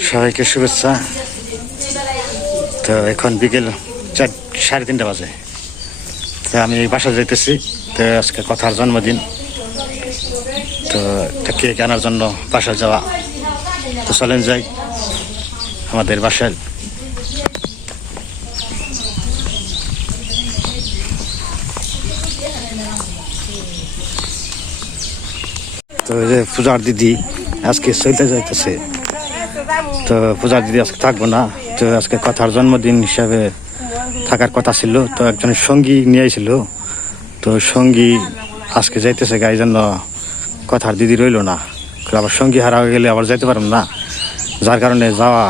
সবাইকে শুভেচ্ছা। তো এখন বিকেল চার, সাড়ে তিনটা বাজে। তো আমি এই বাসা যাইতেছি। তো আজকে কথার জন্মদিন। তো একটা কেক আনার জন্য বাসা যাওয়া। তো চলেন যাই আমাদের বাসায়। তো এই যে পূজার দিদি আজকে চলতে যাইতেছে। তো পূজার দিদি আজকে থাকব না, তো আজকে কথার জন্মদিন হিসাবে থাকার কথা ছিল, তো একজন সঙ্গী নিয়ে আইছিল। তো সঙ্গী আজকে যাইতেছে গাই জন্য কথার দিদি রইল না। আবার সঙ্গী হারা হয়ে গেলে আবার যাইতে পারব না। যার কারণে যাওয়া,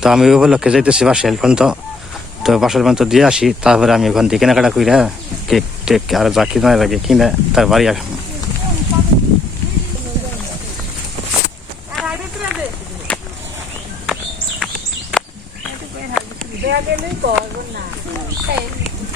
তো আমি উপলক্ষে যাইতেছি বাসায় এখন তো। তো বাসার পর্যন্ত দিয়ে আসি, তারপরে আমি ওখান থেকে কেনাকাটা করি কেক টেক আর যা কিনা কিনে, তার বাড়ি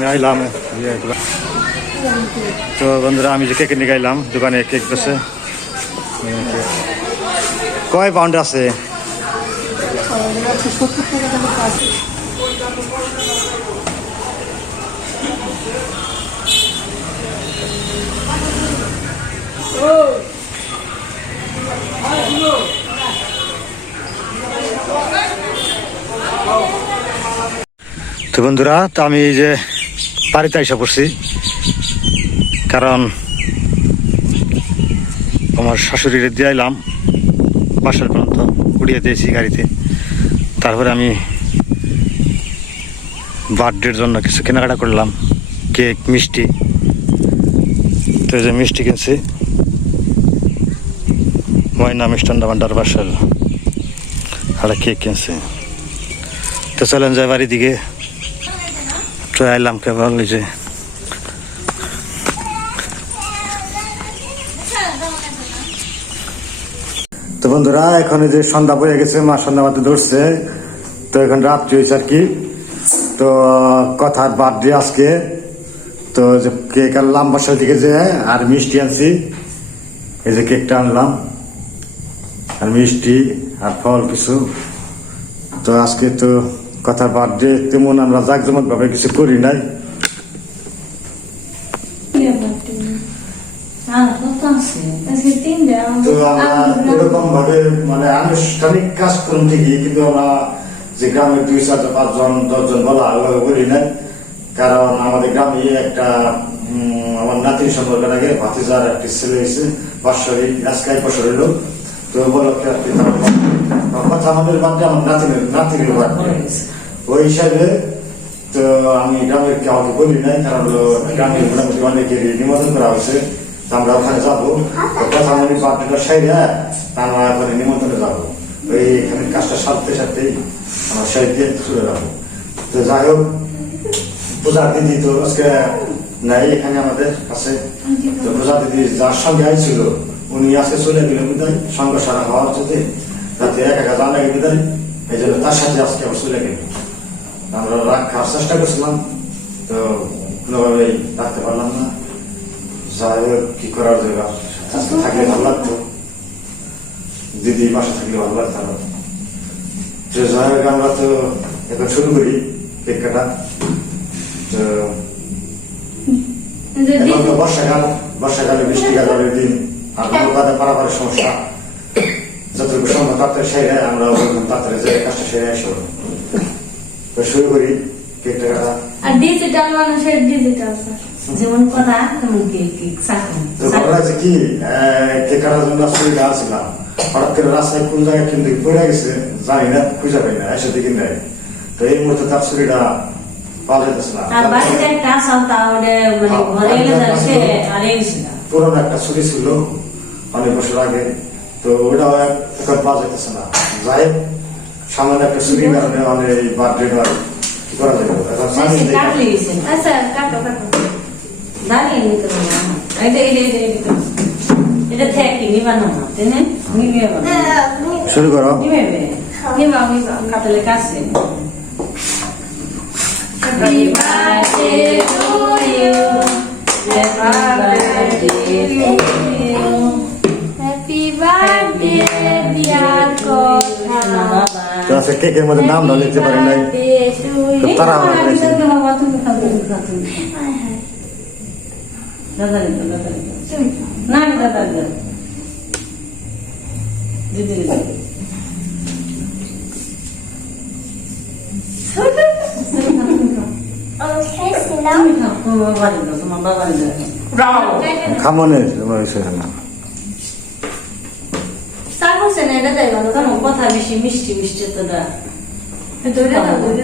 আমি আইলাম ইয়ে, তো বন্ধুরা আমি যে কেক নিয়ে গেলাম দোকানে কেক বেছে কয় পাউন্ড আছে? তো বন্ধুরা তো আমি যে বাড়িতে এসে পড়ছি। কারণ আমার শাশুড়ির দিয়ে এলাম বাসার পর্যন্ত উড়িয়ে দিয়েছি গাড়িতে। তারপরে আমি বার্থডের জন্য কিছু কেনাকাটা করলাম, কেক, মিষ্টি। তো যে মিষ্টি কিনছি। ময়না মিষ্টান্ন ভান্ডার বাসার একটা কেক কিনছি। তো চলেন যায় বাড়ির দিকে। তো এলাম কেবল এই যে তো বন্ধুরা, এখন এই যে সন্ধ্যা পড়ে গেছে, মা সন্ধ্যা মাত্র ধরছে, তো এখন রাত্রি হয়েছে আর কি। তো কথার বার্থডে আজকে, তো যে কেক আনলাম বাসার দিকে যে আর মিষ্টি আনছি, এই যে কেকটা আনলাম, আর মিষ্টি আর ফল কিছু। তো আজকে তো কথার দিয়ে তেমন আমরা জাকজমক ভাবে কিছু করি নাই। তো আমরা এরকম ভাবে মানে আনুষ্ঠানিক কাজ করুন ঠিকই কিন্তু আমরা যে গ্রামের দুই চার পাঁচজন দশজন বলা করি নাই। কারণ আমাদের গ্রামে একটা আমার নাতির সম্পর্কের আগে ভাতিজার একটি ছেলে হয়েছে বাৎসরিক আজকে এক বছর হলো। তো উপলক্ষে আর কি? কথা আমাদের বাদে আমার নাতিনের নাতিনের বাদে ওই হিসাবে তো আমি গ্রামের কাউকে বলি নাই কারণ হলো গ্রামের মোটামুটি অনেকের নিমন্ত্রণ করা হয়েছে তো আমরা ওখানে যাব। কথা আমি পার্টিটা সাইডে আমরা ওখানে নিমন্ত্রণে যাব। ওই এখানে কাজটা সারতে সারতেই আমরা সাইডে চলে যাব। তো যাই হোক পূজা দিদি তো আজকে নাই এখানে আমাদের কাছে। তো পূজা দিদি যার সঙ্গে আইছিল উনি আজকে চলে গেলেন বিদায় সঙ্গ সারা হওয়ার যদি যাতে এক একা জানা গেলে বিদায় এই জন্য তার সাথে আজকে আবার চলে গেল। আমরা রাখার চেষ্টা করছিলাম তো কোনোভাবেই রাখতে পারলাম না। যাই হোক কি করার জায়গা আজকে থাকলে ভালো লাগতো। দিদি বাসা থাকলে ভালো লাগতো আরও। তো যাই হোক আমরা তো এখন শুরু করি কেক কাটা তো এখন তো বর্ষাকাল বর্ষাকালে বৃষ্টি কালের দিন আর নৌকাতে পারাপারের সমস্যা। সম্ভব তাড়াতাড়ি সেরে আমরা ওরকম তাড়াতাড়ি যে কাজটা সেরে আসব তো শুরু করি কেকটা কাটা আর ডিজিটাল মানুষের ডিজিটাল যেমন কথা তেমন কেক কেক তো ঘটনা হচ্ছে কি কেক কাটার জন্য সুবিধা আসছিলাম হঠাৎ করে রাস্তায় কোন জায়গায় কিন্তু পড়ে গেছে জানি না খুঁজে পাই না এসে দেখি নাই। তো এই মুহূর্তে তার ছুরিটা পাওয়া যেতেছে না। আর বাড়িতে একটা তাহলে মানে পুরোনো একটা ছুরি ছিল অনেক বছর আগে। তো ওটাও এক- এখন পাওয়া যেতেছে না। যাই হোক, সামান্য একটা ছুরি কারণে অনেক এই বার্থডে কি করা যাবে? এখন আচ্ছা কাটো কাটো দাঁড়িয়ে নিতে পারব না। এটা এটা এটা এটা এটা না তাই না? নিবে শুরু করো। নিবে নিবাও কাটলে কাছে Happy birthday to you. Happy birthday to you. তো আজকে কেকের মধ্যে নাম না লিখতে পারি নাই তো তারা আমার দিতো খামনে তোমার বিষয় না এটা দেয় ভালো তোমার কথা বেশি মিষ্টি মিষ্টি তো দা ধরে নাও ধরে।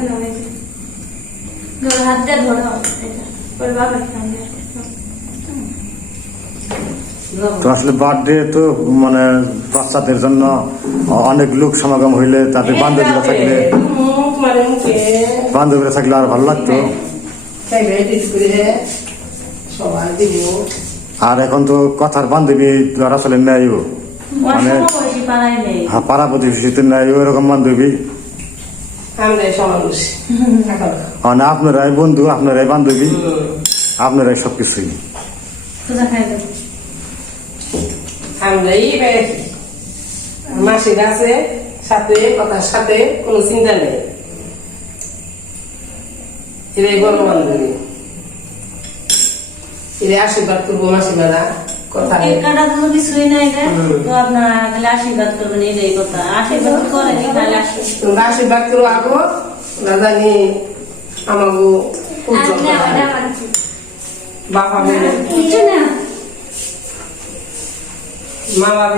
ধরো হাত দিয়ে ধরো এটা ওর বাবার সঙ্গে তো আসলে বার্থডে তো মানে বাচ্চাদের জন্য অনেক লোক সমাগম হইলে তাদের বান্ধবীরা থাকলে বান্ধবীরা থাকলে আর ভালো লাগতো আর এখন তো কথার বান্ধবী আর আসলে নেয়ও মানে নেই। হ্যাঁ, পাড়া নেয় ওরকম বান্ধবী? মানে আপনারাই বন্ধু আপনারাই বান্ধবী। আপনারাই বেড়াচ্ছি মাসির আছে সাথে কথার সাথে কোনো চিন্তা নেই। এরাই বড় বান্ধবী। এরা আশীর্বাদ করব মাসিমারা। কথা কেক কাটা তো কিছুই নাই রে তো আপনারা খালি আশীর্বাদ করবেন এটাই কথা। আশীর্বাদ করেনি খালি আশীর্বাদ। তোমরা আশীর্বাদ করো আগো দাদা নি আমাকে কি? বাবা মা বাবা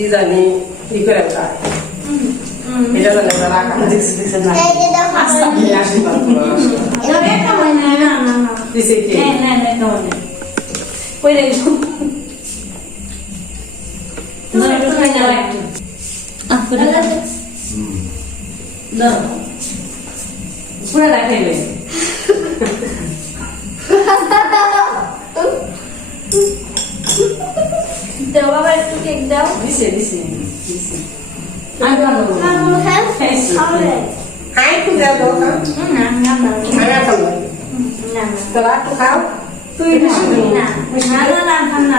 ই জানি ই করে খায়। এটা জানে তারা রাখা দেখছি দেখছি না আস্তা দিয়ে আশীর্বাদ করো। একটা হয় না না না না। দিছে কে? না না না কই রে দাও দাও দাও বাবা একটু কেক দাও দিছে দিছে দিছে আর বানো খাইছি আই তো যা দোকান না না না আমি এখন না তোরা একটু খাও তুই না না না না না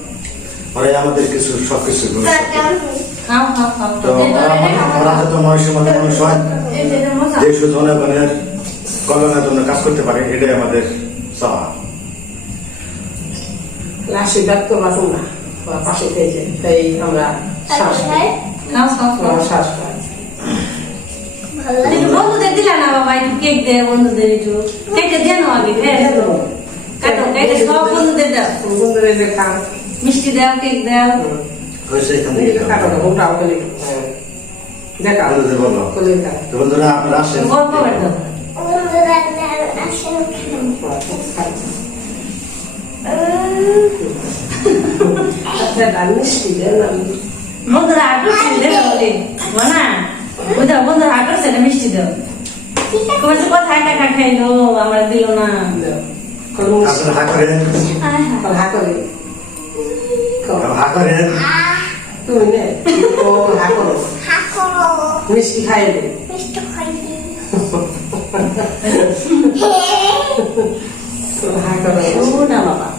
না আমাদের কিছু খাও তো ওরা মানে- ওরা যত মানুষ হয়। যে এটা মজা দেশ ও জনগণের কল্যাণের জন্য কাজ করতে পারে এটাই আমাদের চাওয়া আশীর্বাদ করবা তোমরা ওরা পাশে থেকে তাই আমরা শ্বাস পাই শ্বাস পাই বন্ধুদের দিলা না বাবা একটু কেক দে বন্ধুদের একটু। কেকটা দিয়ে নাও আগে হ্যাঁ। কাটো কেটে সব বন্ধুদের দাও। বন্ধুরা যে খান মিষ্টি দাও কেক দাও। তো বন্ধুরা আপনারা আসেন। গল্প বেড়াও আচ্ছা মিষ্টি দেন আমি বন্ধুরা আগ্রহ ছিল বলে। না। বুঝা বন্ধুরা আগ্রহ ছিল মিষ্টি দাও। তোমার সাথে কথা টাকা খাইলো আমরা দিল না। হা হ্যাঁ হা করে হা করেন তুমি নে। ও হা করো মিষ্টি খাই দে হা করো ওটা বাবা।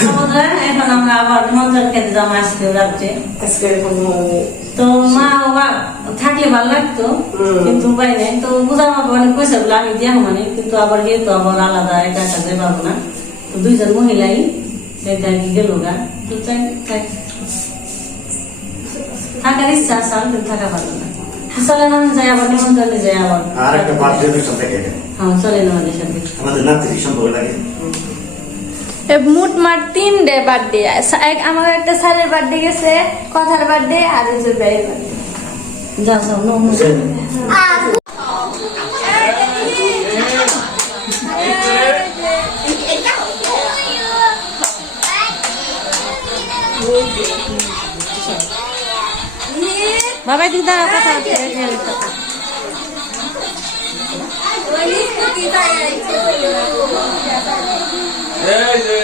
সমুদ্র এখন আমরা আবার মঞ্জল খেতে যাব আজকে রাত্রে। আজকে এখন তো মা বাবা থাকলে ভালো লাগতো হুম। কিন্তু উপায় নেই। তো বুঝার মতো অনেক পয়সা গুলো আমি দিয়া মানে কিন্তু আবার গিয়ে তো আবার আলাদা একা একা যাই পাবো না তো দুইজন মহিলাই এটা কি গেল গা? তো চাই থাক। থাকার ইচ্ছা আছে আমার কিন্তু থাকা ভালো না। তো চলে না যাই আবার নিমন্ত্রণে যাই আবার। আর একটা বার্থডে অনুষ্ঠান থেকে। হ্যাঁ চলে না আমাদের সাথে। আমাদের নাতির সম্পর্ক লাগে। মোট মার তিনটে বার্থডে। এক আমার একটা স্যারের বার্থডে গেছে কথার বার্থডে আর নিজের ভাইয়ের বার্থডে। যাও যাও নো নো। বাবা দিদা কথা এই যে।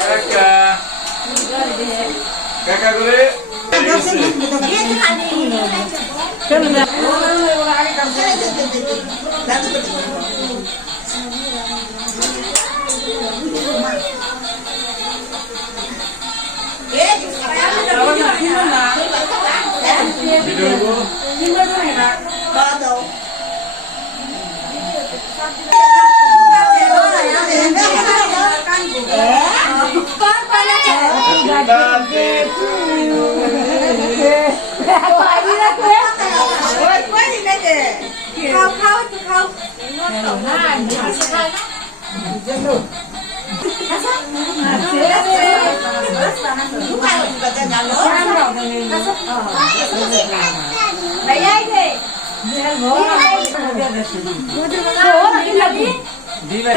কাকা। কাকা করে ভিডিও birthday to you. আচ্ছা ওটা Vive.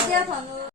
দিয়া থামো